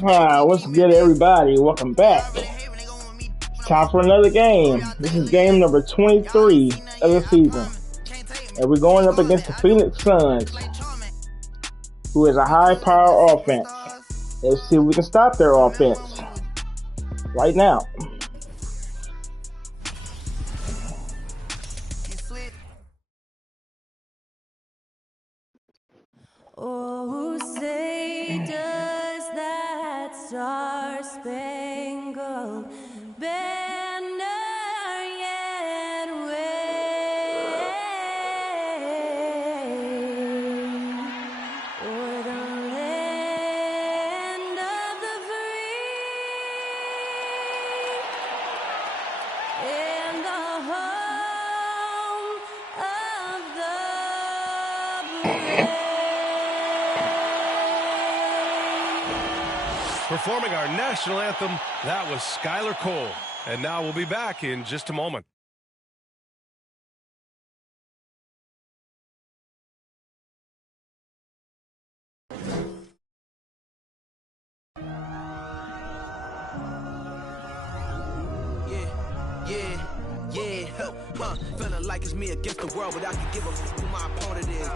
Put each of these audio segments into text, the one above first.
What's good, everybody? Welcome back. It's time for another game. This is game number 23 of the season. And we're going up against the Phoenix Suns, who is a high-power offense. Let's see if we can stop their offense right now. Oh, say does that star-spangled banner yet wave o'er the land of the free and the home of the brave? Performing our national anthem, that was Skylar Cole. And now we'll be back in just a moment. Feeling like it's me against the world, but I can give a who my opponent is.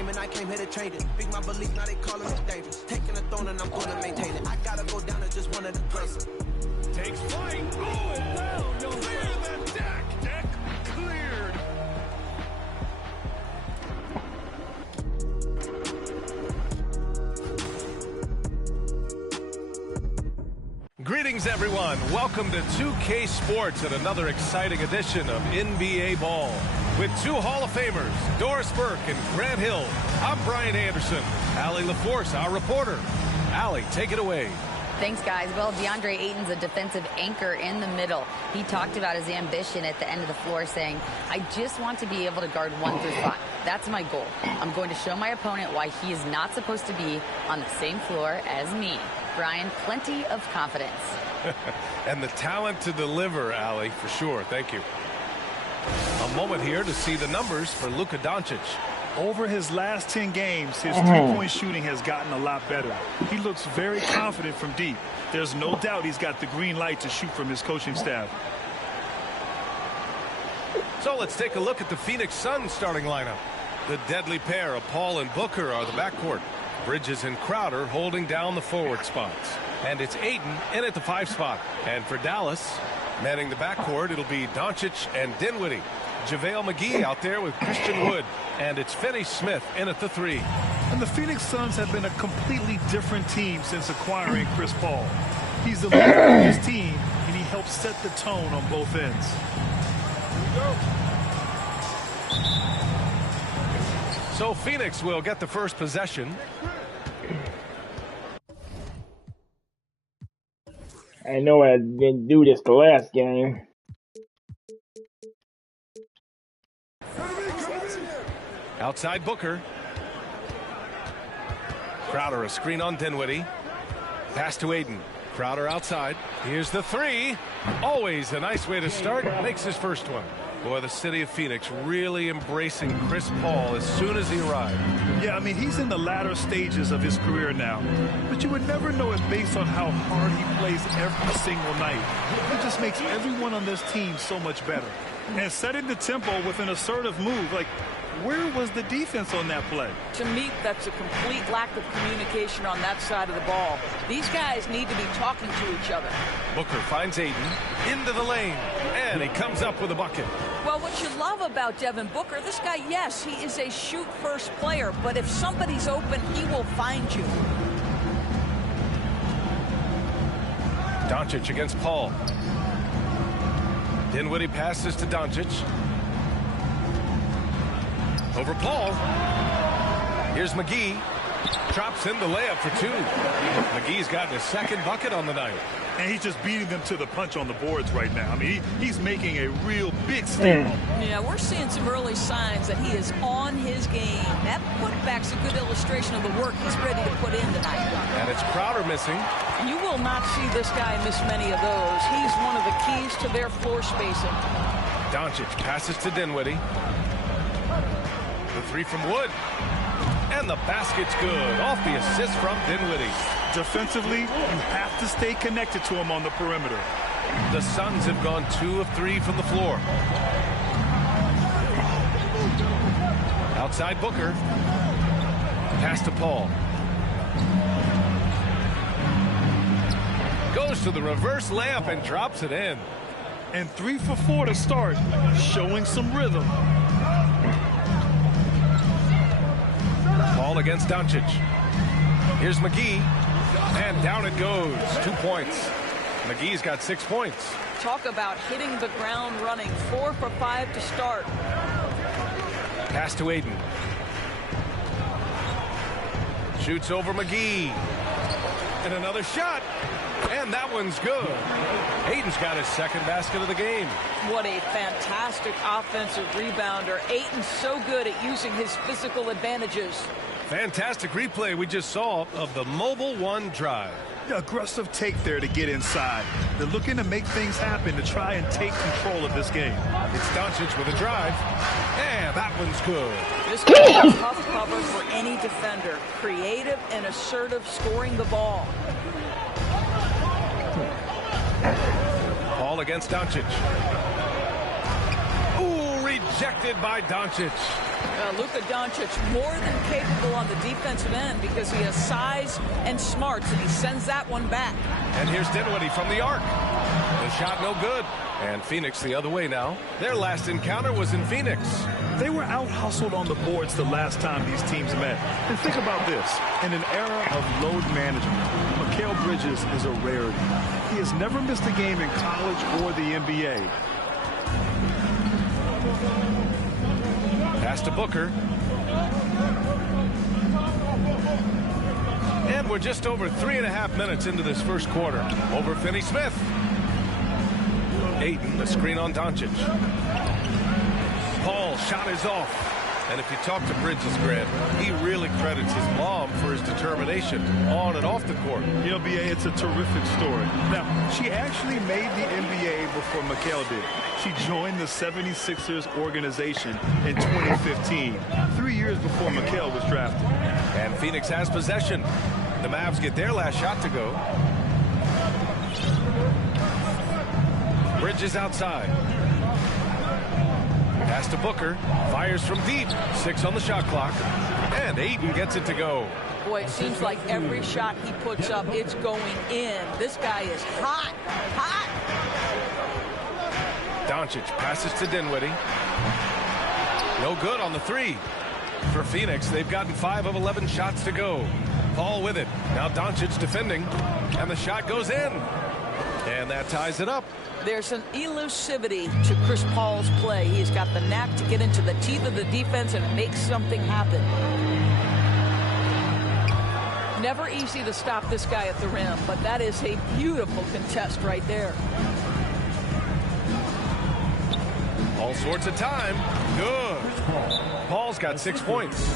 And I came here to trade it. Big my belief, now they calling me dangerous. Taking the throne and I'm gonna maintain it. I gotta go down as just one of the places. Takes flight, going down. You'll clear the deck. Deck cleared. Greetings, everyone. Welcome to 2K Sports and another exciting edition of NBA Ball. With two Hall of Famers, Doris Burke and Grant Hill, I'm Brian Anderson. Allie LaForce, our reporter. Allie, take it away. Thanks, guys. Well, DeAndre Ayton's a defensive anchor in the middle. He talked about his ambition at the end of the floor, saying, I just want to be able to guard 1 through 5. That's my goal. I'm going to show my opponent why he is not supposed to be on the same floor as me. Brian, plenty of confidence. And the talent to deliver, Allie, for sure. Thank you. A moment here to see the numbers for Luka Doncic. Over his last 10 games, his three-point shooting has gotten a lot better. He looks very confident from deep. There's no doubt he's got the green light to shoot from his coaching staff. So let's take a look at the Phoenix Suns starting lineup. The deadly pair of Paul and Booker are the backcourt. Bridges and Crowder holding down the forward spots. And it's Ayton in at the 5 spot. And for Dallas, manning the backcourt, it'll be Doncic and Dinwiddie. JaVale McGee out there with Christian Wood. And it's Finney-Smith in at the 3. And the Phoenix Suns have been a completely different team since acquiring Chris Paul. He's the leader of his team, and he helps set the tone on both ends. So Phoenix will get the first possession. I know I didn't do this the last game. Outside Booker. Crowder, a screen on Dinwiddie. Pass to Ayton. Crowder outside. Here's the 3. Always a nice way to start. Makes his first one. Boy, the city of Phoenix really embracing Chris Paul as soon as he arrived. Yeah, I mean, he's in the latter stages of his career now. But you would never know it based on how hard he plays every single night. He just makes everyone on this team so much better. And setting the tempo with an assertive move, like, where was the defense on that play? To me, that's a complete lack of communication on that side of the ball. These guys need to be talking to each other. Booker finds Ayton into the lane, and he comes up with a bucket. Well, what you love about Devin Booker, this guy, yes, he is a shoot-first player, but if somebody's open, he will find you. Doncic against Paul. Dinwiddie passes to Doncic. Over Paul. Here's McGee. Drops in the layup for 2. McGee's gotten his second bucket on the night. And he's just beating them to the punch on the boards right now. I mean, he's making a real big statement. Yeah, we're seeing some early signs that he is on his game. That putback's a good illustration of the work he's ready to put in tonight. And it's Crowder missing. You will not see this guy miss many of those. He's one of the keys to their floor spacing. Doncic passes to Dinwiddie. The three from Wood. And the basket's good off the assist from Dinwiddie. Defensively, you have to stay connected to him on the perimeter. The Suns have gone 2 of 3 from the floor. Outside Booker. Pass to Paul. Goes to the reverse layup and drops it in. And 3 for 4 to start, showing some rhythm. Ball against Doncic. Here's McGee. And down it goes. 2 points. McGee's got 6 points. Talk about hitting the ground running. 4 for 5 to start. Pass to Aiden. Shoots over McGee. And another shot. And that one's good. Aiden's got his second basket of the game. What a fantastic offensive rebounder. Aiden's so good at using his physical advantages. Fantastic replay we just saw of the mobile one drive. Aggressive take there to get inside. They're looking to make things happen to try and take control of this game. It's Doncic with a drive. And that one's good. This game is tough cover for any defender. Creative and assertive scoring the ball. Ball against Doncic. Ooh, rejected by Doncic. Luka Doncic more than capable on the defensive end because he has size and smarts, and he sends that one back. And here's Dinwiddie from the arc. The shot no good. And Phoenix the other way now. Their last encounter was in Phoenix. They were out-hustled on the boards the last time these teams met. And think about this. In an era of load management, Mikal Bridges is a rarity. He has never missed a game in college or the NBA. Pass to Booker. And we're just over 3.5 minutes into this first quarter. Over Finney-Smith. Aiden, the screen on Doncic. Paul, shot is off. And if you talk to Bridges, Grant, he really credits his mom for his determination on and off the court. You know, BA, it's a terrific story. Now, she actually made the NBA before Mikal did. She joined the 76ers organization in 2015, 3 years before Mikal was drafted. And Phoenix has possession. The Mavs get their last shot to go. Bridges outside. Pass to Booker. Fires from deep. 6 on the shot clock. And Aiden gets it to go. Boy, it seems like every shot he puts up, it's going in. This guy is hot, hot. Doncic passes to Dinwiddie. No good on the 3. For Phoenix, they've gotten 5 of 11 shots to go. Paul with it. Now Doncic defending. And the shot goes in. And that ties it up. There's an elusivity to Chris Paul's play. He's got the knack to get into the teeth of the defense and make something happen. Never easy to stop this guy at the rim, but that is a beautiful contest right there. All sorts of time. Good. Paul's got 6 points.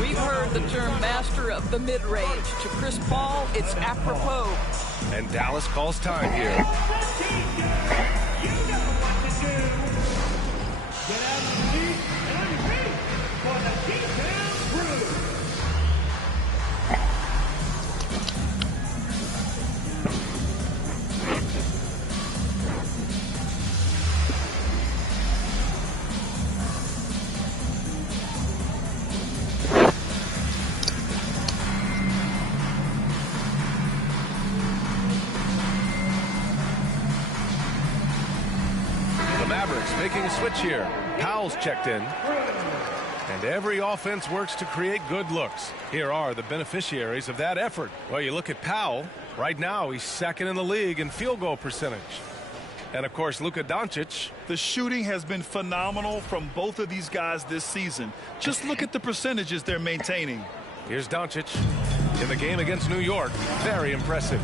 We've heard the term master of the mid-range. To Chris Paul, it's apropos. And Dallas calls time here. Mavericks making a switch here. Powell's checked in. And every offense works to create good looks. Here are the beneficiaries of that effort. Well, you look at Powell. Right now, he's second in the league in field goal percentage. And, of course, Luka Doncic. The shooting has been phenomenal from both of these guys this season. Just look at the percentages they're maintaining. Here's Doncic in the game against New York. Very impressive.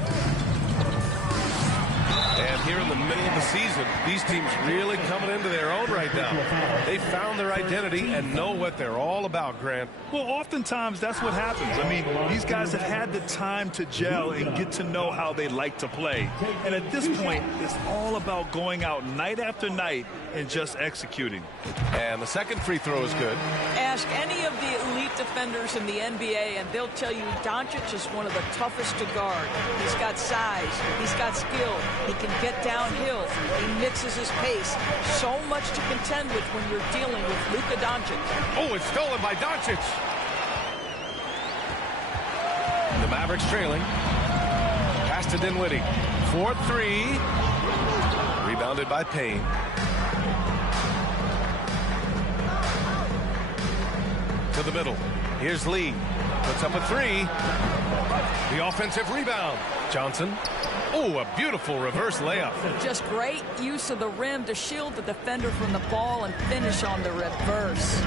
And here in the middle of the season, these teams really coming into their own right now. They found their identity and know what they're all about, Grant. Well, oftentimes that's what happens. I mean, these guys have had the time to gel and get to know how they like to play. And at this point, it's all about going out night after night and just executing. And the second free throw is good. Ask any of the elite defenders in the NBA, and they'll tell you Doncic is one of the toughest to guard. He's got size. He's got skill. He can get downhill. He mixes his pace. So much to contend with when you're dealing with Luka Doncic. Oh, it's stolen by Doncic. The Mavericks trailing. Pass to Dinwiddie. 4-3. Rebounded by Payne. To the middle. Here's Lee. Puts up a three. The offensive rebound. Johnson. Oh, a beautiful reverse layup. Just great use of the rim to shield the defender from the ball and finish on the reverse.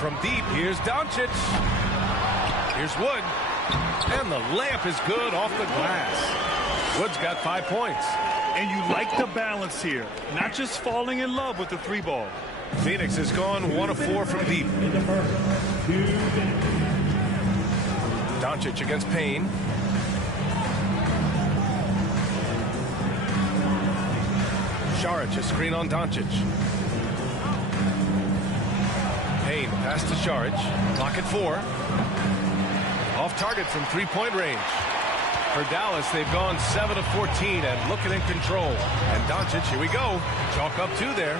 From deep, here's Doncic. Here's Wood. And the layup is good off the glass. Wood's got 5 points. And you like the balance here. Not just falling in love with the three ball. Phoenix has gone 1 of 4 from deep. Doncic against Payne. Šarić, a screen on Doncic. Payne pass to Šarić. Clock at 4. Off target from three-point range. For Dallas, they've gone 7 of 14 and looking in control. And Doncic, here we go. Chalk up 2 there.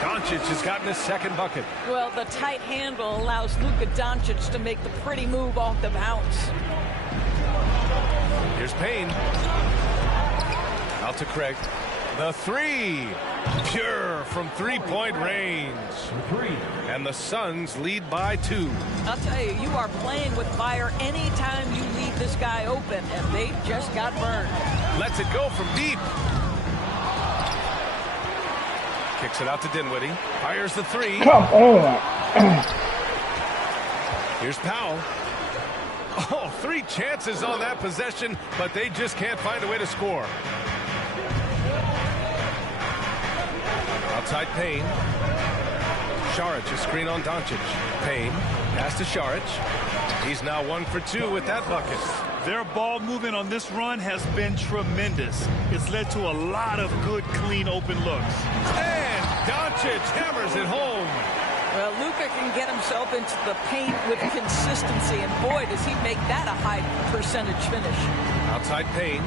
Doncic has gotten his second bucket. Well, the tight handle allows Luka Doncic to make the pretty move off the bounce. Here's Payne. Out to Craig. The three. Pure from three-point range. And the Suns lead by 2. I'll tell you, you are playing with fire anytime you leave this guy open, and they just got burned. Lets it go from deep. Kicks it out to Dinwiddie. Fires the three. Come on. Here's Powell. Oh, 3 chances on that possession, but they just can't find a way to score. Outside Payne. Šarić, a screen on Doncic. Payne, pass to Šarić. He's now 1 for 2 with that bucket. Their ball movement on this run has been tremendous. It's led to a lot of good, clean, open looks. And Doncic hammers it home. Well, Luka can get himself into the paint with consistency, and boy, does he make that a high percentage finish. Outside Payne.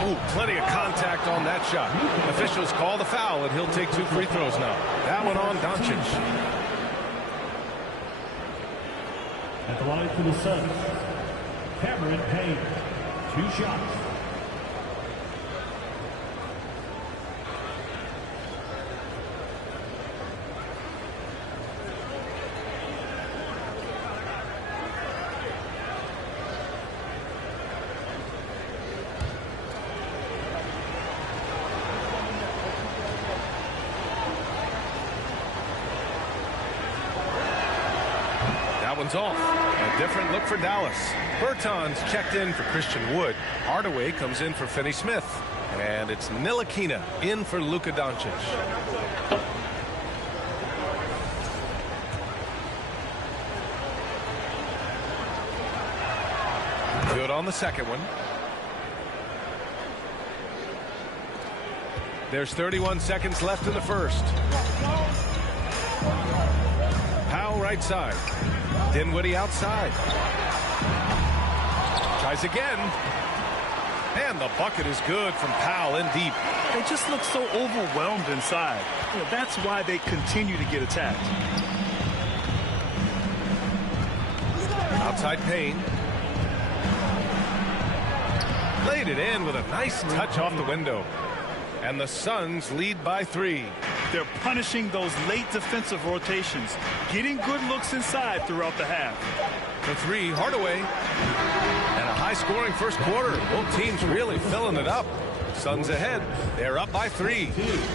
Ooh, plenty of contact on that shot. Officials call the foul, and he'll take 2 free throws now. That one on Doncic. At the line for the Suns, Cameron Payne, 2 shots. One's off. A different look for Dallas. Bertans checked in for Christian Wood. Hardaway comes in for Finney Smith. And it's Ntilikina in for Luka Doncic. Good on the second one. There's 31 seconds left in the first. Powell right side. Dinwiddie outside. Tries again. And the bucket is good from Powell in deep. They just look so overwhelmed inside. You know, that's why they continue to get attacked. Outside Payne. Laid it in with a nice touch off the window. And the Suns lead by 3. They're punishing those late defensive rotations, getting good looks inside throughout the half. For 3, Hardaway. And a high-scoring first quarter. Both teams really filling it up. Suns ahead. They're up by 3.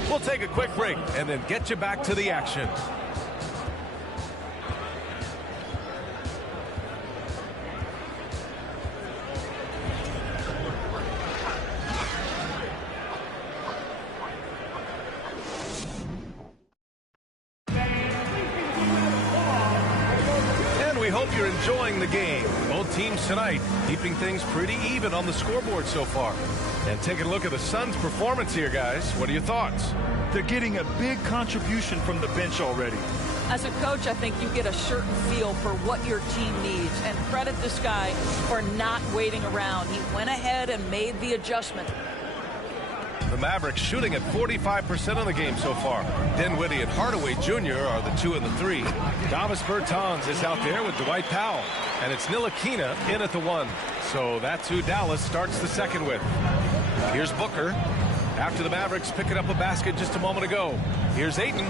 We'll take a quick break and then get you back to the action. hope you're enjoying the game. Both teams tonight keeping things pretty even on the scoreboard so far. And taking a look at the Suns' performance here, guys. What are your thoughts? They're getting a big contribution from the bench already. As a coach, I think you get a certain feel for what your team needs. And credit this guy for not waiting around. He went ahead and made the adjustment. The Mavericks shooting at 45% of the game so far. Dinwiddie and Hardaway Jr. are the 2 and the 3. Davis Bertans is out there with Dwight Powell. And it's Ntilikina in at the 1. So that's who Dallas starts the second with. Here's Booker. After the Mavericks picking up a basket just a moment ago. Here's Ayton.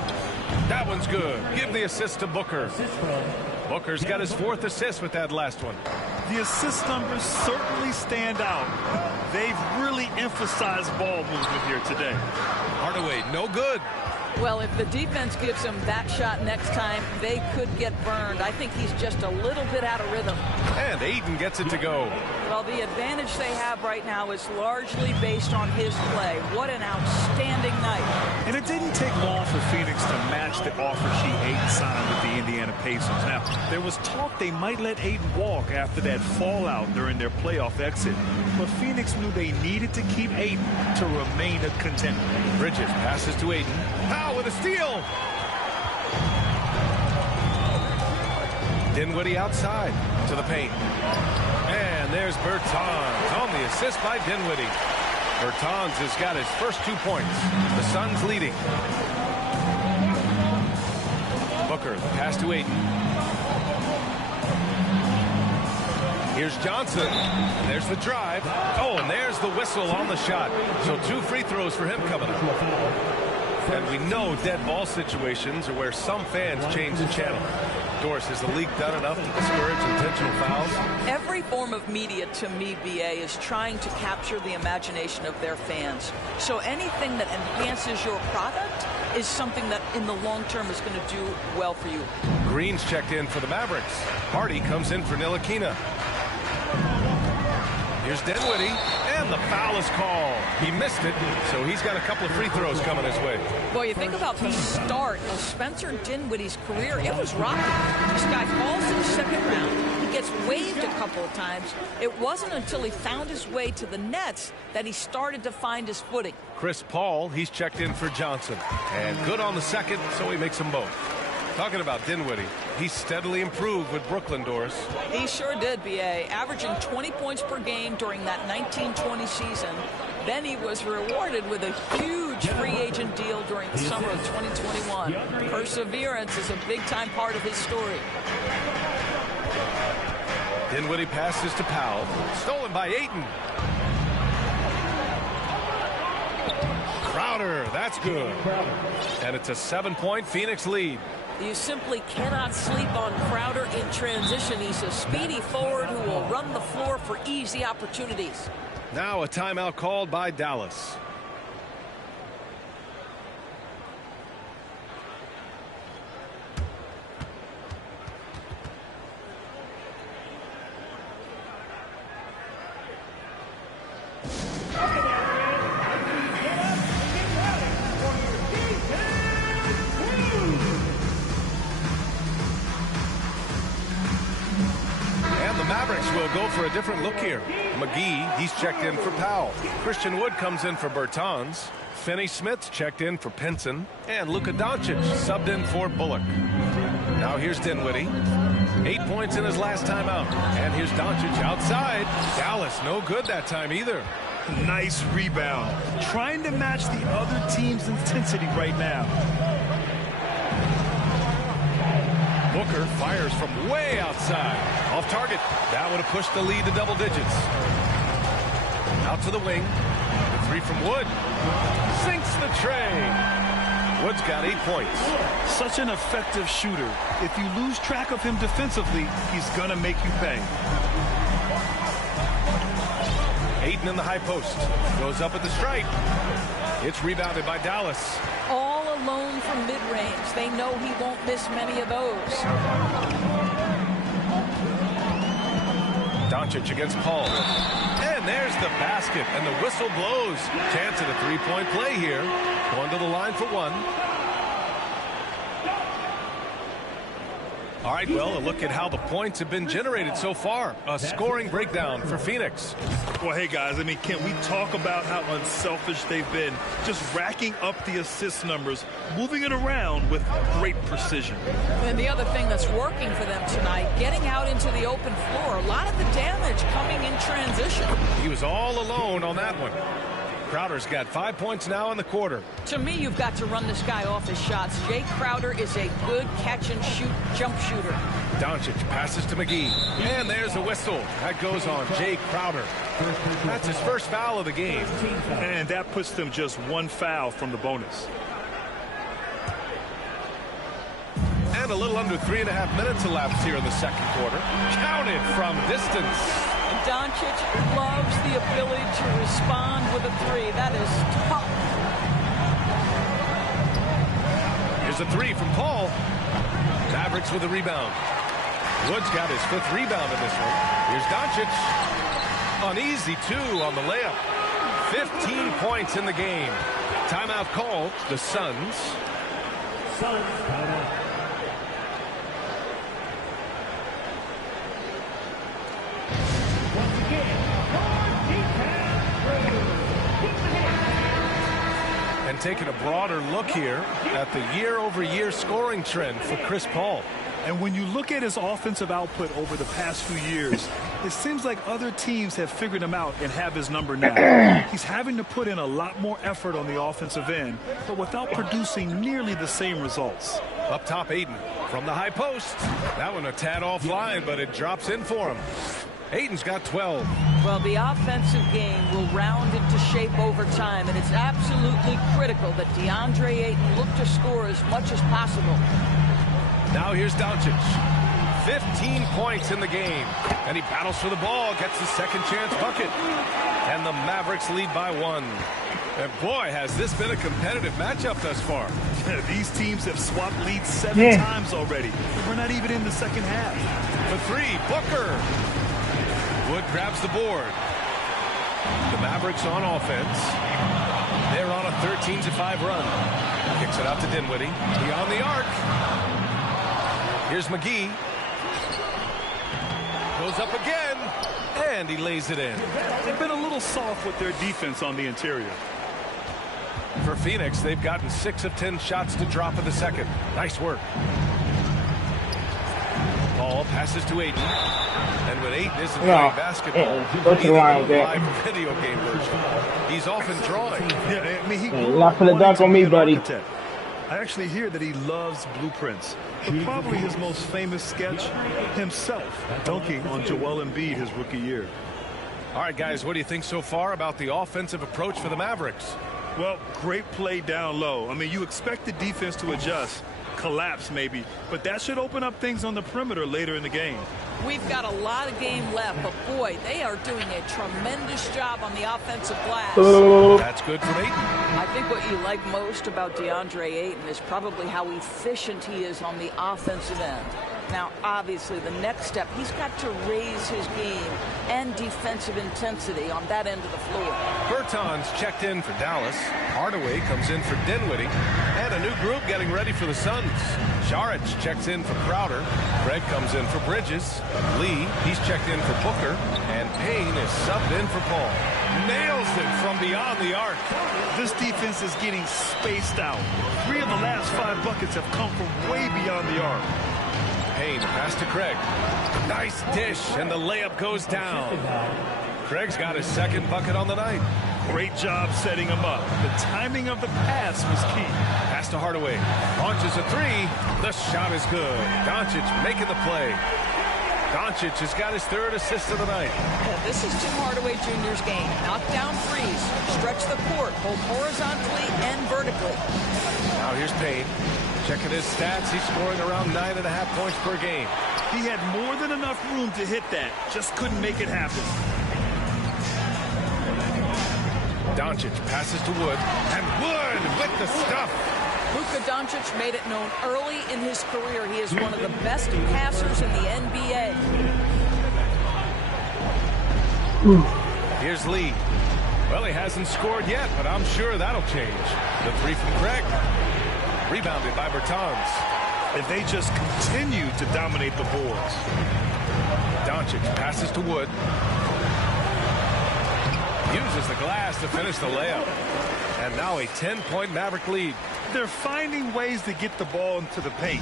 That one's good. Give the assist to Booker. Booker's got his 4th assist with that last one. The assist numbers certainly stand out. They've really emphasized ball movement here today. Hardaway, no good. Well, if the defense gives him that shot next time, they could get burned. I think he's just a little bit out of rhythm. And Ayton gets it to go. Well, the advantage they have right now is largely based on his play. What an outstanding night. And it didn't take long for Phoenix to match the offer sheet Ayton signed with the Indiana Pacers. Now, there was talk they might let Ayton walk after that fallout during their playoff exit. But Phoenix knew they needed to keep Ayton to remain a contender. Bridges passes to Ayton. Powell with a steal. Dinwiddie outside to the paint. And there's Bertans on the assist by Dinwiddie. Bertans has got his first 2 points. The Suns leading. Booker, the pass to Ayton. Here's Johnson. There's the drive. Oh, and there's the whistle on the shot. So 2 free throws for him coming up. And we know dead ball situations are where some fans change the channel. Doris, has the league done enough to discourage intentional fouls? Every form of media, to me, BA, is trying to capture the imagination of their fans. So anything that enhances your product is something that in the long term is going to do well for you. Green's checked in for the Mavericks. Hardy comes in for Ntilikina. Here's Dinwiddie, and the foul is called. He missed it, so he's got a couple of free throws coming his way. Boy, you think about the start of Spencer Dinwiddie's career. It was rocky. This guy falls in the second round. He gets waived a couple of times. It wasn't until he found his way to the Nets that he started to find his footing. Chris Paul, he's checked in for Johnson. And good on the second, so he makes them both. Talking about Dinwiddie, he steadily improved with Brooklyn, Doris. He sure did, B.A., averaging 20 points per game during that 1920 season. Then he was rewarded with a huge free agent deal during the summer of 2021. Perseverance is a big-time part of his story. Dinwiddie passes to Powell. Stolen by Ayton. Crowder, that's good. And it's a 7-point Phoenix lead. You simply cannot sleep on Crowder in transition. He's a speedy forward who will run the floor for easy opportunities. Now a timeout called by Dallas. Mavericks will go for a different look here. McGee, he's checked in for Powell. Christian Wood comes in for Bertans. Finney-Smith's checked in for Pinson. And Luka Doncic subbed in for Bullock. Now here's Dinwiddie. 8 points in his last time out. And here's Doncic outside. Dallas, no good that time either. Nice rebound. Trying to match the other team's intensity right now. Booker fires from way outside. Off target. That would have pushed the lead to double digits. Out to the wing. The three from Wood. Sinks the tray. Wood's got 8 points. Such an effective shooter. If you lose track of him defensively, he's going to make you pay. Ayton in the high post. Goes up at the stripe. It's rebounded by Dallas. All alone from mid-range. They know he won't miss many of those. Doncic against Paul. And there's the basket. And the whistle blows. Chance at a three-point play here. Going to the line for one. All right, well, a look at how the points have been generated so far. A scoring breakdown for Phoenix. Well, hey, guys, I mean, can we talk about how unselfish they've been? Just racking up the assist numbers, moving it around with great precision. And the other thing that's working for them tonight, getting out into the open floor. A lot of the damage coming in transition. He was all alone on that one. Crowder's got 5 points now in the quarter. To me, you've got to run this guy off his shots. Jay Crowder is a good catch-and-shoot jump shooter. Doncic passes to McGee. And there's a whistle. That goes on Jay Crowder. That's his first foul of the game. And that puts them just one foul from the bonus. And a little under 3.5 minutes elapsed here in the second quarter. Counted from distance. Doncic loves the ability to respond with a three. That is tough. Here's a three from Paul. Mavericks with a rebound. Wood's got his 5th rebound in this one. Here's Doncic. An easy 2 on the layup. 15 points in the game. Timeout called. The Suns. Suns timeout. And taking a broader look here at the year-over-year scoring trend for Chris Paul. And when you look at his offensive output over the past few years, it seems like other teams have figured him out and have his number now. He's having to put in a lot more effort on the offensive end, but without producing nearly the same results. Up top, Ayton from the high post. That one a tad offline, but it drops in for him. Ayton's got 12. Well, the offensive game will round into shape over time, and it's absolutely critical that DeAndre Ayton look to score as much as possible. Now here's Doncic. 15 points in the game. And he battles for the ball, gets his second chance bucket. And the Mavericks lead by 1. And boy, has this been a competitive matchup thus far. These teams have swapped leads 7 times already. We're not even in the second half. For 3, Booker. Wood grabs the board. The Mavericks on offense. They're on a 13-5 run. Kicks it out to Dinwiddie. Beyond the arc. Here's McGee. Goes up again. And he lays it in. They've been a little soft with their defense on the interior. For Phoenix, they've gotten 6 of 10 shots to drop in the second. Nice work. Paul passes to Ayton. And when Ayton isn't playing basketball, go to the line with that. live video game version, he's often drawing. Yeah, I mean, he You're not gonna dunk on me, buddy. I actually hear that he loves blueprints. But probably his most famous sketch, himself dunking on Joel Embiid his rookie year. All right, guys, what do you think so far about the offensive approach for the Mavericks? Well, great play down low. I mean, you expect the defense to adjust, collapse maybe, but that should open up things on the perimeter later in the game. We've got a lot of game left, but boy, they are doing a tremendous job on the offensive glass. That's good from Ayton. I think what you like most about DeAndre Ayton is probably how efficient he is on the offensive end. Now, obviously, the next step, he's got to raise his game and defensive intensity on that end of the floor. Bertans checked in for Dallas. Hardaway comes in for Dinwiddie. And a new group getting ready for the Suns. Saric checks in for Crowder. Craig comes in for Bridges. Lee, he's checked in for Booker. And Payne is subbed in for Paul. Nails it from beyond the arc. This defense is getting spaced out. 3 of the last 5 buckets have come from way beyond the arc. Payne, pass to Craig. Nice dish, and the layup goes down. Craig's got his second bucket on the night. Great job setting him up. The timing of the pass was key. Pass to Hardaway. Launches a 3. The shot is good. Doncic making the play. Doncic has got his 3rd assist of the night. Yeah, this is Tim Hardaway Jr.'s game. Knock down threes, stretch the court, both horizontally and vertically. Now here's Payne. Checking his stats, he's scoring around 9.5 points per game. He had more than enough room to hit that. Just couldn't make it happen. Doncic passes to Wood. And Wood with the stuff. Luka Doncic made it known early in his career he is one of the best passers in the NBA. Here's Lee. Well, he hasn't scored yet, but I'm sure that'll change. The 3 from Craig. Rebounded by Bertans. if they just continue to dominate the boards. Doncic passes to Wood. Uses the glass to finish the layup. And now a 10-point Maverick lead. They're finding ways to get the ball into the paint.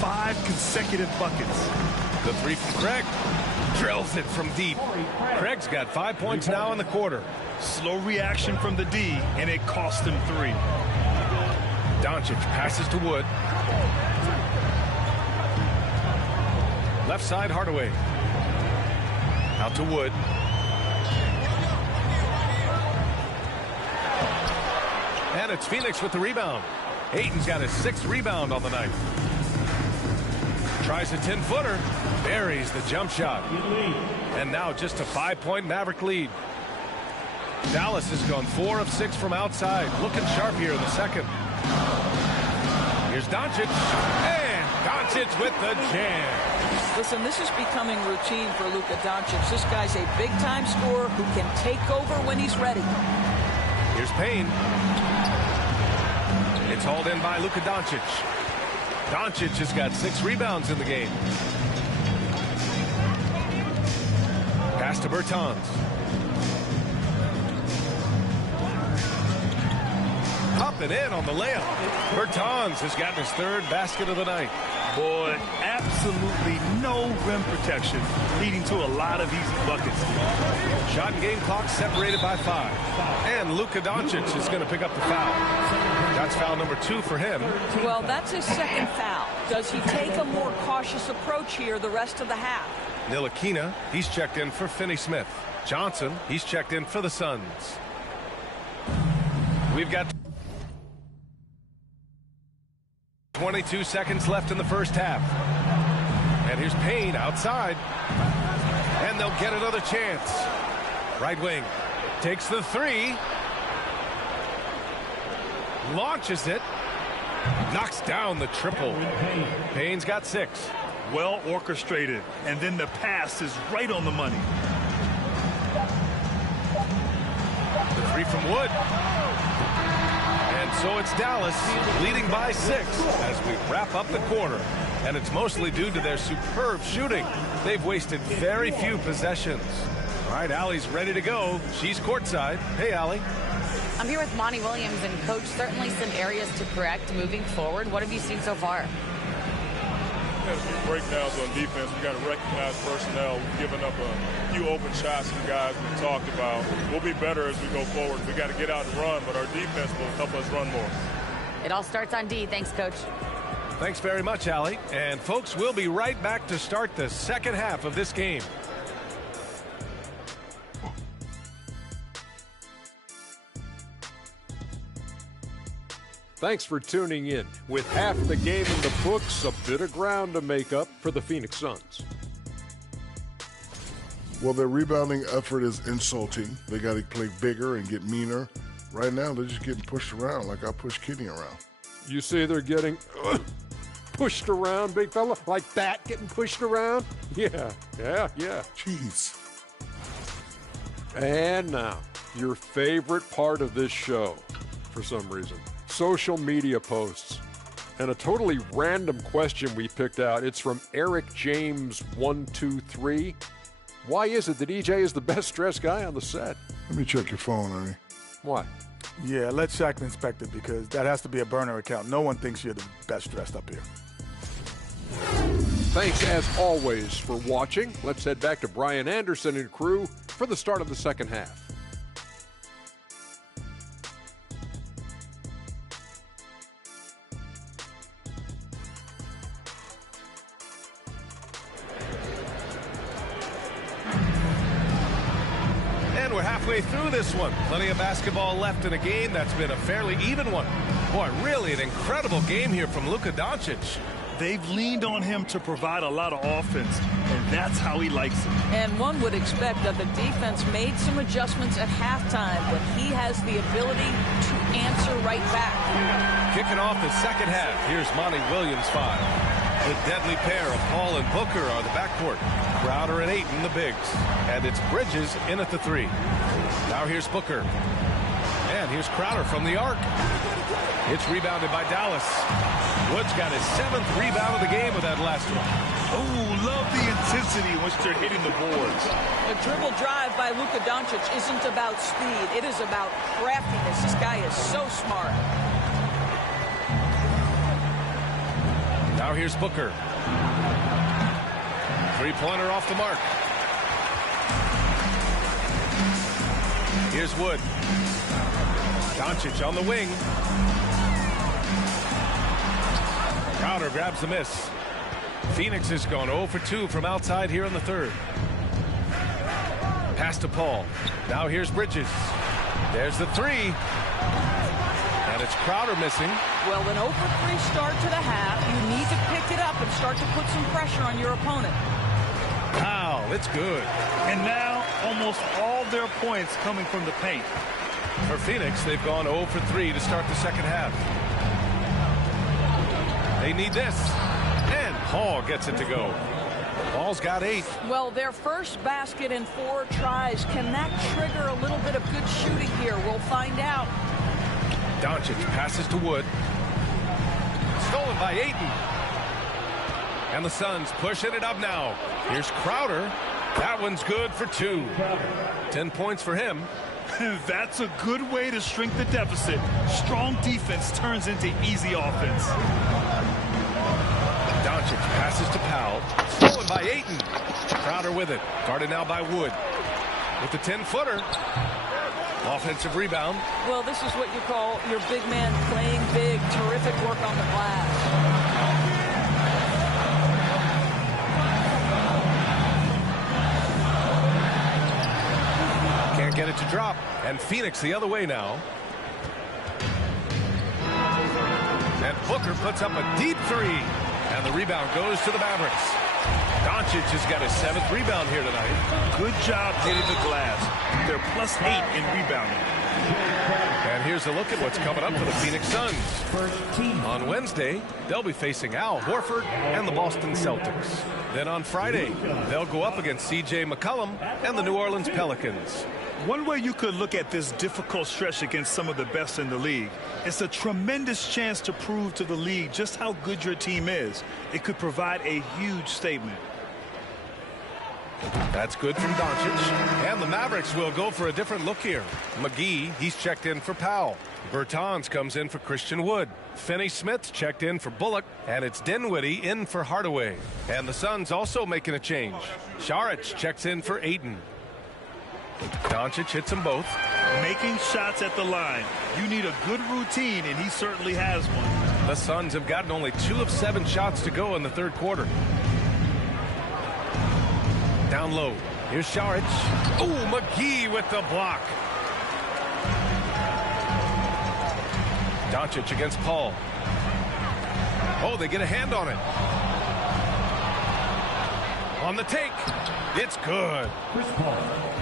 5 consecutive buckets. The three from Craig. Drills it from deep. Craig's got 5 points now in the quarter. Slow reaction from the D, and it cost him 3. Doncic passes to Wood. Left side, Hardaway. Out to Wood. And it's Phoenix with the rebound. Ayton's got his 6th rebound on the night. Tries a 10-footer. Buries the jump shot. And now just a 5-point Maverick lead. Dallas has gone 4 of 6 from outside. Looking sharp here in the second. Here's Doncic. And Doncic with the jam. Listen, this is becoming routine for Luka Doncic. This guy's a big-time scorer who can take over when he's ready. Here's Payne. It's hauled in by Luka Doncic. Doncic has got 6 rebounds in the game. Pass to Bertans. Up and in on the layup. Bertans has gotten his 3rd basket of the night. Boy, absolutely no rim protection, leading to a lot of easy buckets. Shot and game clock separated by 5. And Luka Doncic is going to pick up the foul. That's foul number 2 for him. Well, that's his 2nd foul. Does he take a more cautious approach here the rest of the half? Ntilikina, he's checked in for Finney Smith. Johnson, he's checked in for the Suns. We've got 22 seconds left in the first half. And here's Payne outside. And they'll get another chance. Right wing takes the 3. Launches it. Knocks down the triple. Payne's got 6. Well orchestrated. And then the pass is right on the money. The 3 from Wood. And so it's Dallas leading by 6 as we wrap up the quarter. And it's mostly due to their superb shooting. They've wasted very few possessions. All right, Allie's ready to go. She's courtside. Hey, Allie. I'm here with Monty Williams, and Coach, certainly some areas to correct moving forward. What have you seen so far? There's a few breakdowns on defense. We got to recognize personnel. We've given up a few open shots to guys we talked about. We'll be better as we go forward. We got to get out and run, but our defense will help us run more. It all starts on D. Thanks, Coach. Thanks very much, Allie. And folks, we'll be right back to start the second half of this game. Thanks for tuning in. With half the game in the books, a bit of ground to make up for the Phoenix Suns. Well, their rebounding effort is insulting. They got to play bigger and get meaner. Right now, they're just getting pushed around like I pushed Kenny around. You say they're getting pushed around, big fella? Like that, getting pushed around? Yeah. Jeez. And now, your favorite part of this show, for some reason. Social media posts. And a totally random question we picked out. It's from Eric James 123. Why is it that EJ is the best dressed guy on the set? Let me check your phone, Ernie. Why? Yeah, let Shaq inspect it because that has to be a burner account. No one thinks you're the best dressed up here. Thanks as always for watching. Let's head back to Brian Anderson and crew for the start of the second half. We're halfway through this one. Plenty of basketball left in a game that's been a fairly even one. Boy, really an incredible game here from Luka Doncic. They've leaned on him to provide a lot of offense, and that's how he likes it. And one would expect that the defense made some adjustments at halftime, but he has the ability to answer right back. Kicking off the second half, here's Monty Williams 5. The deadly pair of Paul and Booker are the backcourt. Crowder and Ayton, the bigs. And it's Bridges in at the 3. Now here's Booker. And here's Crowder from the arc. It's rebounded by Dallas. Wood's got his 7th rebound of the game with that last one. Oh, love the intensity in which they're hitting the boards. A dribble drive by Luka Doncic isn't about speed. It is about craftiness. This guy is so smart. Now here's Booker. Three-pointer off the mark. Here's Wood. Doncic on the wing. Crowder grabs the miss. Phoenix has gone 0 for 2 from outside here in the third. Pass to Paul. Now here's Bridges. There's the three. And it's Crowder missing. Well, an 0 for 3 start to the half. You need to pick it up and start to put some pressure on your opponent. Wow, it's good. And now almost all their points coming from the paint. For Phoenix, they've gone 0 for 3 to start the second half. They need this. And Paul gets it to go. Paul's got 8. Well, their first basket in 4 tries. Can that trigger a little bit of good shooting here? We'll find out. Doncic passes to Wood. Stolen by Ayton. And the Suns pushing it up now. Here's Crowder. That one's good for 2. 10 points for him. That's a good way to shrink the deficit. Strong defense turns into easy offense. Doncic passes to Powell. Stolen by Ayton. Crowder with it. Guarded now by Wood. With the 10-footer. Offensive rebound. Well, this is what you call your big man playing big. Terrific work on the glass. Can't get it to drop. And Phoenix the other way now. And Booker puts up a deep 3. And the rebound goes to the Mavericks. Doncic has got his 7th rebound here tonight. Good job hitting the glass. They're +8 in rebounding. And here's a look at what's coming up for the Phoenix Suns. On Wednesday, they'll be facing Al Horford and the Boston Celtics. Then on Friday, they'll go up against C.J. McCollum and the New Orleans Pelicans. One way you could look at this difficult stretch against some of the best in the league, it's a tremendous chance to prove to the league just how good your team is. It could provide a huge statement. That's good from Doncic. And the Mavericks will go for a different look here. McGee, he's checked in for Powell. Bertans comes in for Christian Wood. Finney-Smith checked in for Bullock. And it's Dinwiddie in for Hardaway. And the Suns also making a change. Saric checks in for Ayton. Doncic hits them both. Making shots at the line. You need a good routine, and he certainly has one. The Suns have gotten only 2 of 7 shots to go in the third quarter. Down low. Here's Saric. Oh, McGee with the block. Doncic against Paul. Oh, they get a hand on it. On the take. It's good.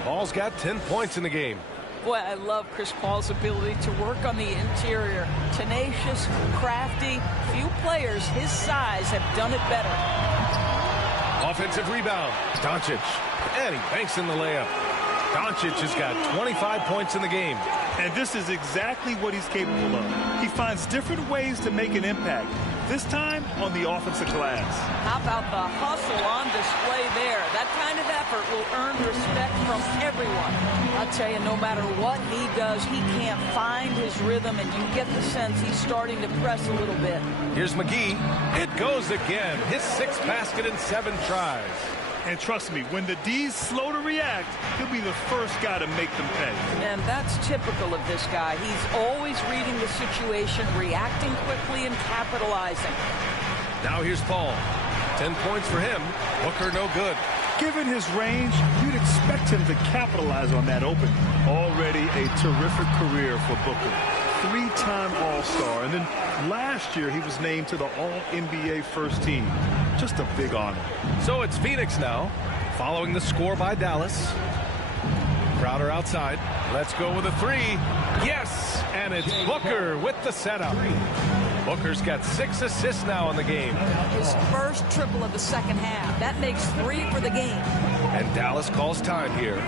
Paul's got 10 points in the game. Boy, I love Chris Paul's ability to work on the interior. Tenacious, crafty. Few players his size have done it better. Offensive rebound. Doncic. And he banks in the layup. Doncic has got 25 points in the game. And this is exactly what he's capable of. He finds different ways to make an impact. This time on the offensive glass. How about the hustle on display there? That kind of effort will earn respect from everyone. I'll tell you, no matter what he does, he can't find his rhythm, and you get the sense he's starting to press a little bit. Here's McGee. It goes again. His 6th basket in 7 tries. And trust me, when the D's slow to react, he'll be the first guy to make them pay. And that's typical of this guy. He's always reading the situation, reacting quickly, and capitalizing. Now here's Paul. 10 points for him. Booker no good. Given his range, you'd expect him to capitalize on that open. Already a terrific career for Booker. 3-time All-Star, and then last year he was named to the All-NBA first team. Just a big honor. So it's Phoenix now, following the score by Dallas. Crowder outside. Let's go with a 3. Yes! And it's Booker with the setup. Booker's got 6 assists now in the game. His first triple of the second half. That makes 3 for the game. And Dallas calls time here.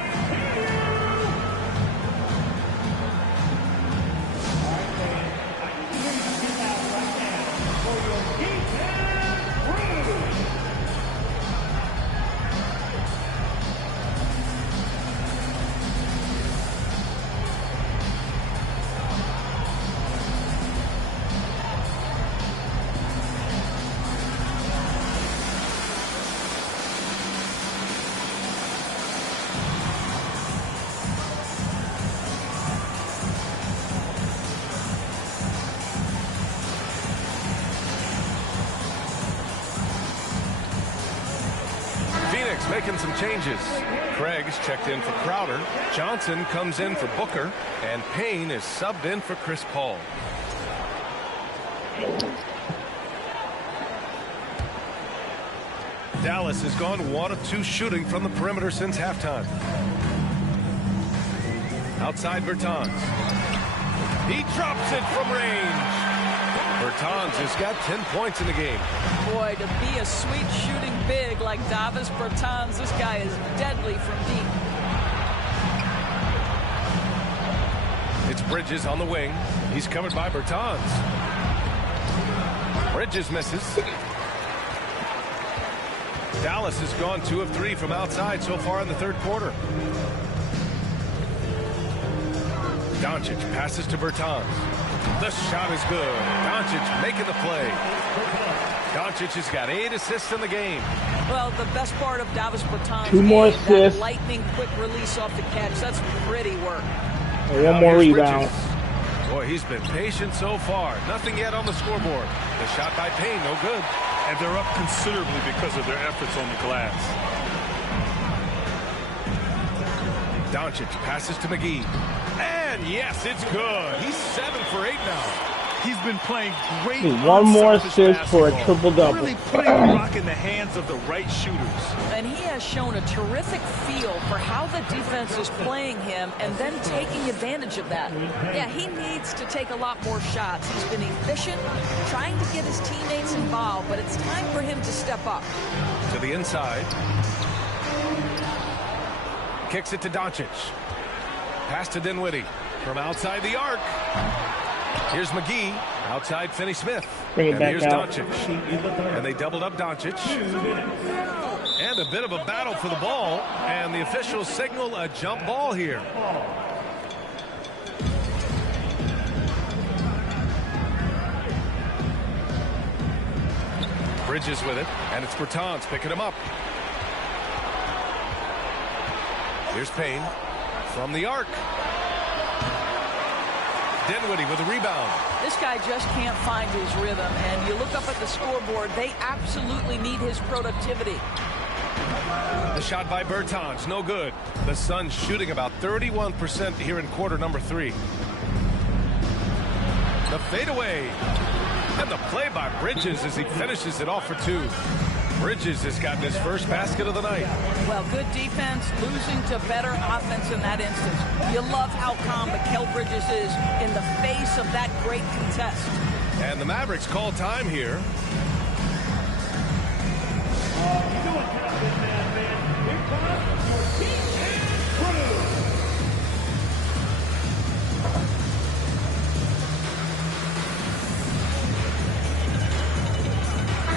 making some changes. Craig's checked in for Crowder. Johnson comes in for Booker. And Payne is subbed in for Chris Paul. Dallas has gone 1 of 2 shooting from the perimeter since halftime. Outside Bertans. He drops it from range. Bertans has got 10 points in the game. Boy, to be a sweet shooting big like Davis Bertans, this guy is deadly from deep. It's Bridges on the wing. He's covered by Bertans. Bridges misses. Dallas has gone 2 of 3 from outside so far in the third quarter. Doncic passes to Bertans. The shot is good. Doncic making the play. Doncic has got 8 assists in the game. Well, the best part of Davis Bertans' 2 more game, that assists. lightning quick release off the catch. That's pretty work. And 1 more Here's rebound. Bridges. Boy, he's been patient so far. Nothing yet on the scoreboard. The shot by Payne, no good. And they're up considerably because of their efforts on the glass. Doncic passes to McGee. And yes, it's good. He's 7 for 8 now. He's been playing great. One more unselfish assist for a basketball. triple-double. Really putting the rock in the hands of the right shooters. And he has shown a terrific feel for how the defense is playing him and then taking advantage of that. Yeah, he needs to take a lot more shots. He's been efficient, trying to get his teammates involved, but it's time for him to step up. To the inside. Kicks it to Doncic. Pass to Dinwiddie from outside the arc. Here's McGee. Outside Finney-Smith. Bring it And back here's out. Doncic. And they doubled up Doncic. And a bit of a battle for the ball. And the officials signal a jump ball here. Bridges with it. And it's Bertans picking him up. Here's Payne from the arc. Dinwiddie with a rebound. This guy just can't find his rhythm, and you look up at the scoreboard, they absolutely need his productivity. The shot by Bertans, no good. The Suns shooting about 31% here in quarter number 3. The fadeaway. And the play by Bridges as he finishes it off for 2. Bridges has gotten his first basket of the night. Well, good defense, losing to better offense in that instance. You love how calm Mikal Bridges is in the face of that great contest. And the Mavericks call time here.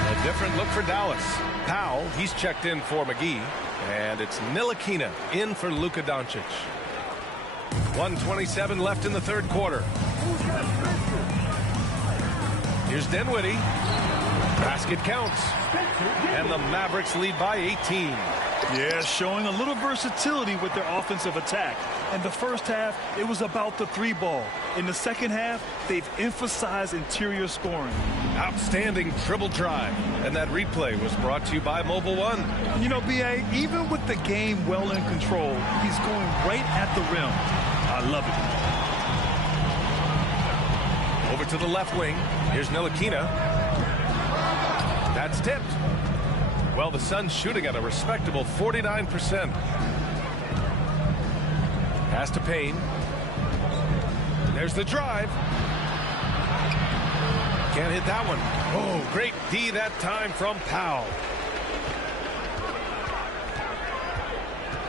A different look for Dallas. Powell, he's checked in for McGee. And it's Ntilikina in for Luka Doncic. 1:27 left in the third quarter. Here's Dinwiddie. Basket counts. And the Mavericks lead by 18. Yeah, showing a little versatility with their offensive attack. In the first half, it was about the 3-ball. In the second half, they've emphasized interior scoring. Outstanding dribble drive. And that replay was brought to you by Mobile One. You know, B.A., even with the game well in control, he's going right at the rim. I love it. Over to the left wing. Here's Ntilikina. That's tipped. Well, the Suns shooting at a respectable 49%. Pass to Payne. There's the drive. Can't hit that one. Oh, great D that time from Powell.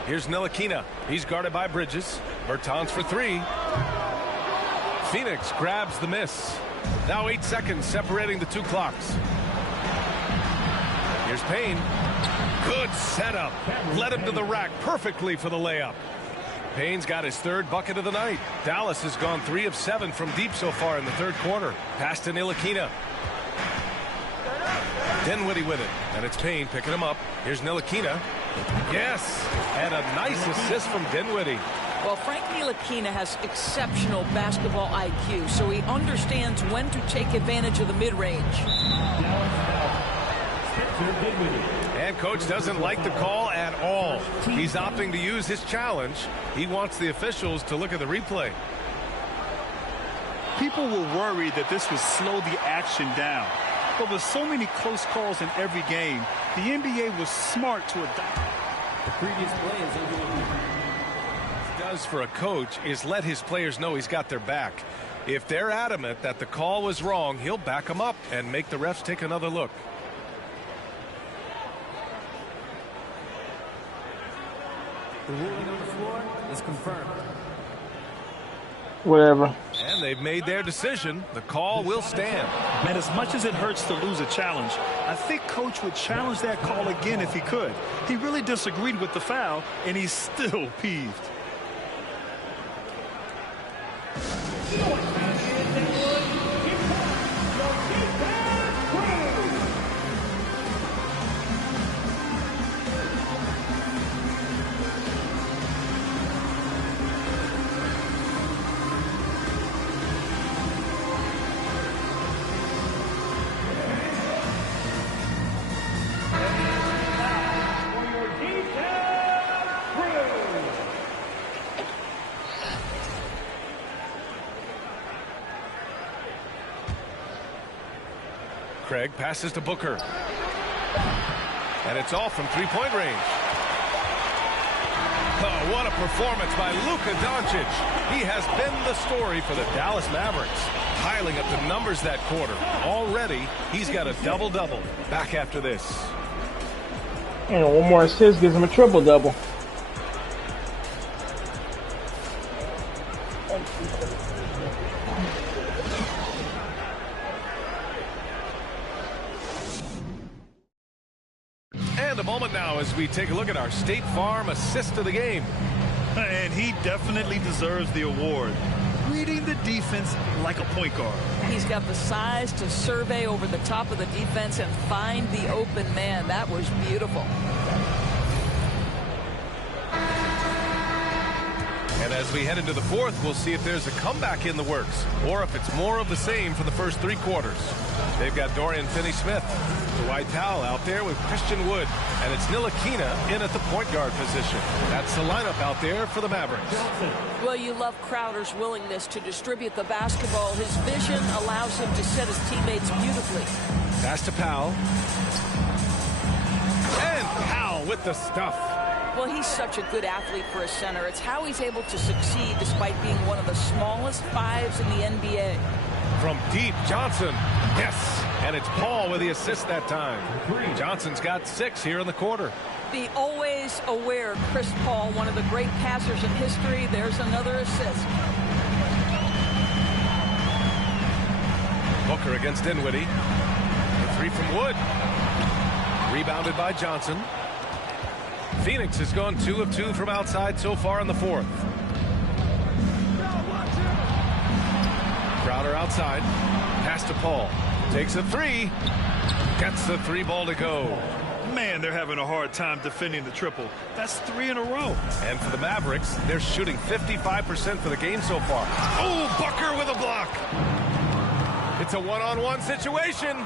Here's Ntilikina. He's guarded by Bridges. Bertans for 3. Phoenix grabs the miss. Now 8 seconds separating the 2 clocks. Here's Payne. Good setup. Led him to the rack perfectly for the layup. Payne's got his 3rd bucket of the night. Dallas has gone 3 of 7 from deep so far in the third quarter. Pass to Ntilikina. Dinwiddie with it. And it's Payne picking him up. Here's Ntilikina. Yes. And a nice assist from Dinwiddie. Well, Frank Ntilikina has exceptional basketball IQ, so he understands when to take advantage of the mid-range. And coach doesn't like the call at all. He's opting to use his challenge. He wants the officials to look at the replay. People were worried that this would slow the action down. But with so many close calls in every game, the NBA was smart to adopt. The previous play is over. Does for a coach is let his players know he's got their back. If they're adamant that the call was wrong, he'll back them up and make the refs take another look. The ruling on the floor is confirmed. Whatever. And they've made their decision. The call will stand. And as much as it hurts to lose a challenge, I think coach would challenge that call again if he could. He really disagreed with the foul, and he's still peeved. Craig passes to Booker. And it's off from three-point range. Oh, what a performance by Luka Doncic. He has been the story for the Dallas Mavericks, piling up the numbers that quarter. Already, he's got a double-double. Back after this. And one more assist gives him a triple-double. And a moment now as we take a look at our State Farm assist of the game. And he definitely deserves the award. Reading the defense like a point guard. He's got the size to survey over the top of the defense and find the open man. That was beautiful. And as we head into the fourth, we'll see if there's a comeback in the works or if it's more of the same for the first three quarters. They've got Dorian Finney-Smith, Dwight Powell out there with Christian Wood, and it's Ntilikina in at the point guard position. That's the lineup out there for the Mavericks. Well, you love Crowder's willingness to distribute the basketball. His vision allows him to set his teammates beautifully. Pass to Powell. And Powell with the stuff. Well, he's such a good athlete for a center. It's how he's able to succeed despite being one of the smallest fives in the NBA. From deep, Johnson. Yes. And it's Paul with the assist that time. Johnson's got 6 here in the quarter. The always aware Chris Paul, one of the great passers in history. There's another assist. Booker against Dinwiddie. The 3 from Wood. Rebounded by Johnson. Phoenix has gone 2 of 2 from outside so far in the fourth. Crowder outside. Pass to Paul. Takes a 3. Gets the 3 ball to go. Man, they're having a hard time defending the triple. That's 3 in a row. And for the Mavericks, they're shooting 55% for the game so far. Oh, Booker with a block. It's a one-on-one situation.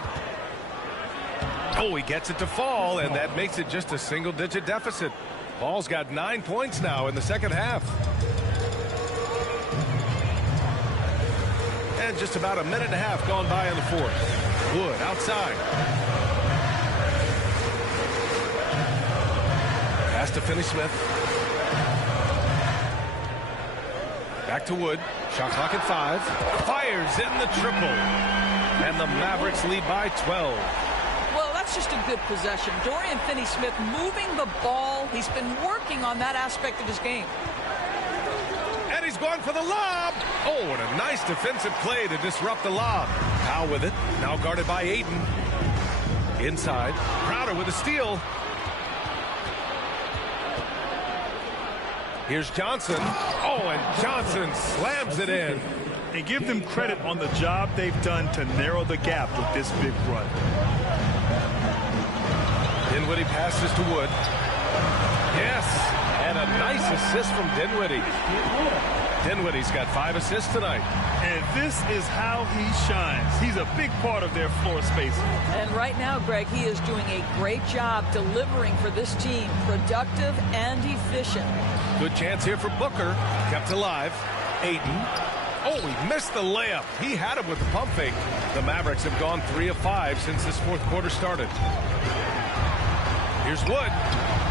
Oh, he gets it to fall, and that makes it just a single-digit deficit. Paul's got 9 points now in the second half. And just about a minute and a half gone by in the fourth. Wood outside. Pass to Finney-Smith. Back to Wood. Shot clock at 5. Fires in the triple. And the Mavericks lead by 12. Well, that's just a good possession. Dorian Finney-Smith moving the ball. He's been working on that aspect of his game. And he's going for the lob. Oh, what a nice defensive play to disrupt the lob. Powell with it. Now guarded by Ayton. Inside. Crowder with a steal. Here's Johnson. Oh, and Johnson slams it in. And give them credit on the job they've done to narrow the gap with this big run. Dinwiddie passes to Wood. Yes. And a nice assist from Dinwiddie. Dinwiddie's got 5 assists tonight. And this is how he shines. He's a big part of their floor spacing. And right now, Greg, he is doing a great job delivering for this team. Productive and efficient. Good chance here for Booker. Kept alive. Ayton. Oh, he missed the layup. He had him with the pump fake. The Mavericks have gone 3 of 5 since this fourth quarter started. Here's Wood.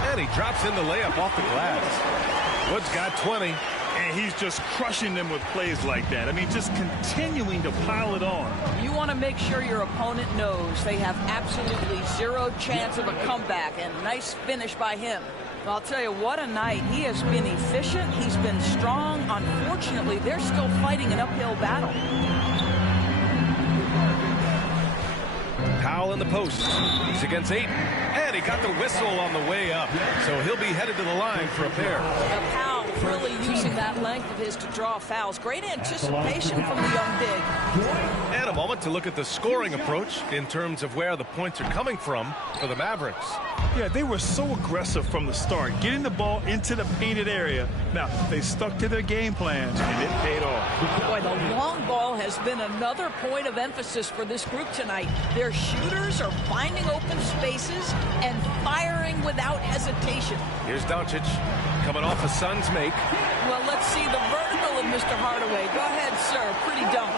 And he drops in the layup off the glass. Wood's got 20. And he's just crushing them with plays like that. I mean, just continuing to pile it on. You want to make sure your opponent knows they have absolutely zero chance of a comeback, and nice finish by him. I'll tell you, what a night. He has been efficient. He's been strong. Unfortunately, they're still fighting an uphill battle. Powell in the post. He's against Ayton. And he got the whistle on the way up. So he'll be headed to the line for a pair. Powell really using that length of his to draw fouls. Great anticipation from the young big. And a moment to look at the scoring approach in terms of where the points are coming from for the Mavericks. Yeah, they were so aggressive from the start, getting the ball into the painted area. Now, they stuck to their game plan, and it paid off. Boy, the long ball has been another point of emphasis for this group tonight. Their shooters are finding open spaces and firing without hesitation. Here's Doncic coming off a Suns make. Well, let's see the vertical of Mr. Hardaway. Go ahead, sir. Pretty dunk.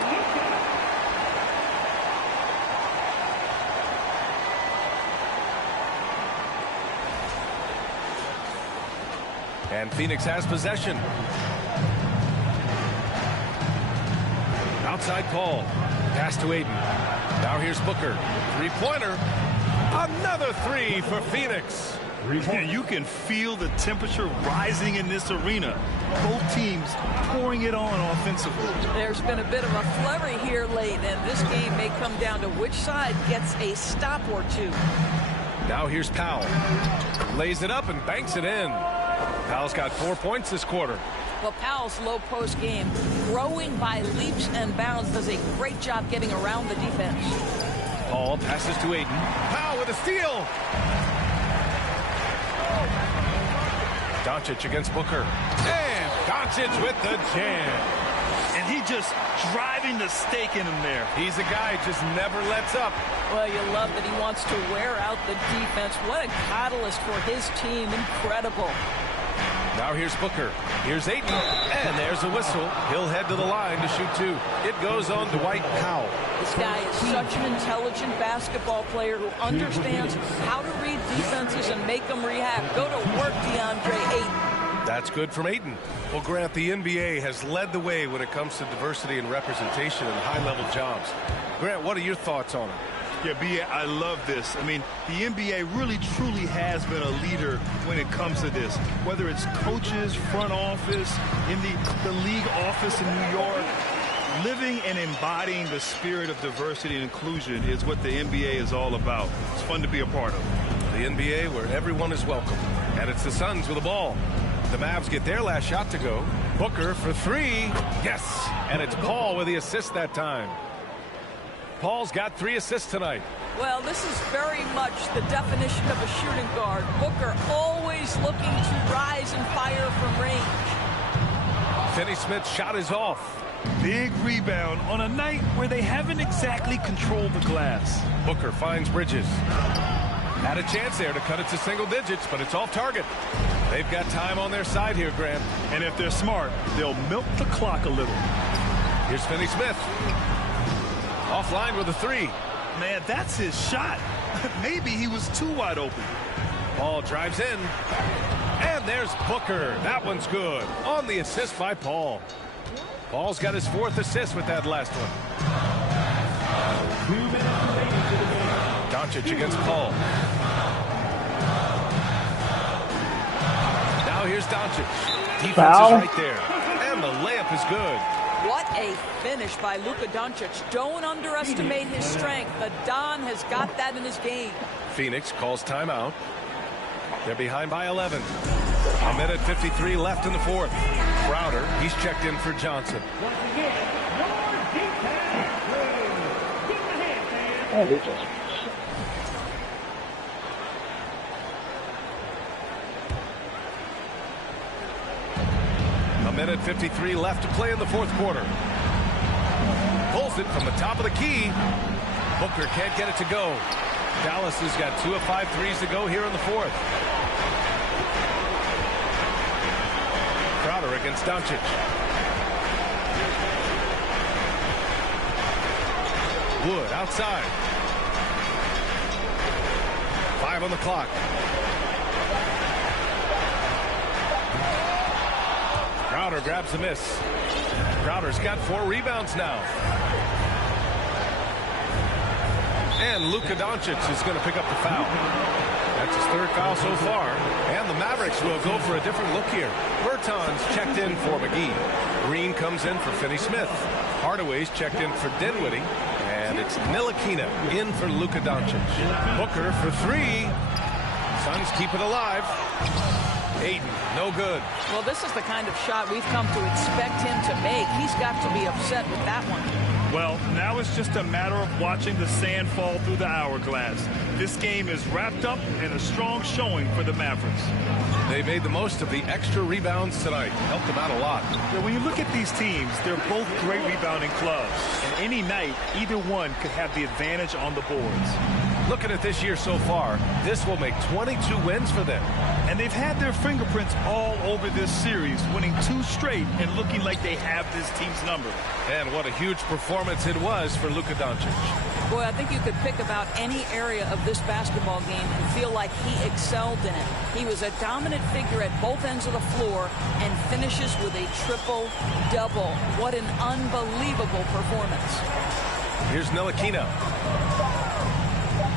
And Phoenix has possession. Outside Paul. Pass to Ayton. Now here's Booker. Three-pointer. Another 3 for Phoenix. And you can feel the temperature rising in this arena. Both teams pouring it on offensively. There's been a bit of a flurry here late, and this game may come down to which side gets a stop or two. Now here's Powell. Lays it up and banks it in. Powell's got 4 points this quarter. Well, Powell's low post game, growing by leaps and bounds, does a great job getting around the defense. Paul passes to Ayton. Powell with a steal. Doncic against Booker. And Doncic with the jam. And he just driving the stake in him there. He's a guy who just never lets up. Well, you love that he wants to wear out the defense. What a catalyst for his team. Incredible. Now here's Booker. Here's Ayton. And there's a whistle. He'll head to the line to shoot 2. It goes on Dwight Powell. This guy is such an intelligent basketball player who understands how to read defenses and make them react. Go to work, DeAndre Ayton. That's good from Ayton. Well, Grant, the NBA has led the way when it comes to diversity and representation in high-level jobs. Grant, what are your thoughts on it? Yeah, B.A., I love this. I mean, the NBA really, truly has been a leader when it comes to this. Whether it's coaches, front office, in the league office in New York, living and embodying the spirit of diversity and inclusion is what the NBA is all about. It's fun to be a part of. The NBA where everyone is welcome. And it's the Suns with the ball. The Mavs get their last shot to go. Booker for 3. Yes. And it's Paul with the assist that time. Paul's got 3 assists tonight. Well, this is very much the definition of a shooting guard. Booker always looking to rise and fire from range. Finney-Smith's shot is off. Big rebound on a night where they haven't exactly controlled the glass. Booker finds Bridges. Had a chance there to cut it to single digits, but it's off target. They've got time on their side here, Grant. And if they're smart, they'll milk the clock a little. Here's Finney-Smith. Offline with a 3. Man, that's his shot. Maybe he was too wide open. Paul drives in. And there's Booker. That one's good. On the assist by Paul. Paul's got his 4th assist with that last one. Doncic against Paul. Now here's Doncic. Defense Foul. is right there. And the layup is good. What a finish by Luka Doncic. Don't underestimate his strength. The Don has got that in his game. Phoenix calls timeout. They're behind by 11. 1:53 left in the 4th. Crowder, he's checked in for Johnson. minute 53 left to play in the fourth quarter. Pulls it from the top of the key. Booker can't get it to go. Dallas has got 2 of 5 threes to go here in the fourth. Crowder against Doncic. Wood outside. 5 on the clock. Crowder grabs the miss. Crowder's got 4 rebounds now. And Luka Doncic is going to pick up the foul. That's his 3rd foul so far. And the Mavericks will go for a different look here. Bertans checked in for McGee. Green comes in for Finney-Smith. Hardaway's checked in for Dinwiddie. And it's Ntilikina in for Luka Doncic. Booker for 3. Suns keep it alive. Ayton, no good. Well, this is the kind of shot we've come to expect him to make. He's got to be upset with that one. Well, now it's just a matter of watching the sand fall through the hourglass. This game is wrapped up in a strong showing for the Mavericks. They made the most of the extra rebounds tonight. Helped them out a lot. Yeah, when you look at these teams, they're both great rebounding clubs. And any night, either one could have the advantage on the boards. Looking at this year so far, this will make 22 wins for them. And they've had their fingerprints all over this series, winning 2 straight and looking like they have this team's number. And what a huge performance it was for Luka Doncic. Boy, I think you could pick about any area of this basketball game and feel like he excelled in it. He was a dominant figure at both ends of the floor and finishes with a triple-double. What an unbelievable performance. Here's Ntilikina.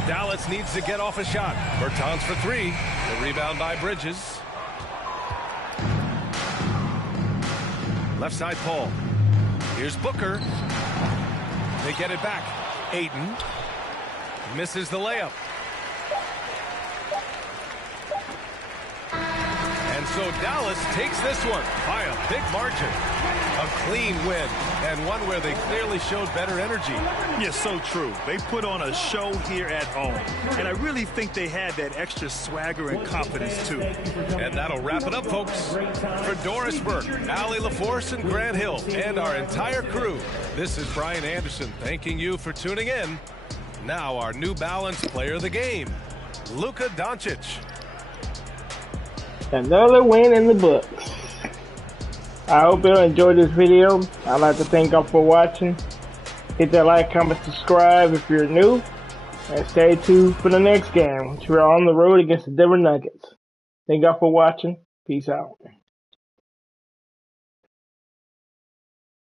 Dallas needs to get off a shot. Bertans for 3. The rebound by Bridges. Left side Paul. Here's Booker. They get it back. Ayton misses the layup. And so Dallas takes this one by a big margin. A clean win, and one where they clearly showed better energy. Yeah, so true. They put on a show here at home. And I really think they had that extra swagger and confidence, too. And that'll wrap it up, folks. For Doris Burke, Allie LaForce, and Grant Hill, and our entire crew, this is Brian Anderson thanking you for tuning in. Now our New Balance player of the game, Luka Doncic. Another win in the books. I hope you enjoyed this video. I'd like to thank y'all for watching. Hit that like, comment, subscribe if you're new. And stay tuned for the next game, which we're on the road against the Denver Nuggets. Thank y'all for watching. Peace out.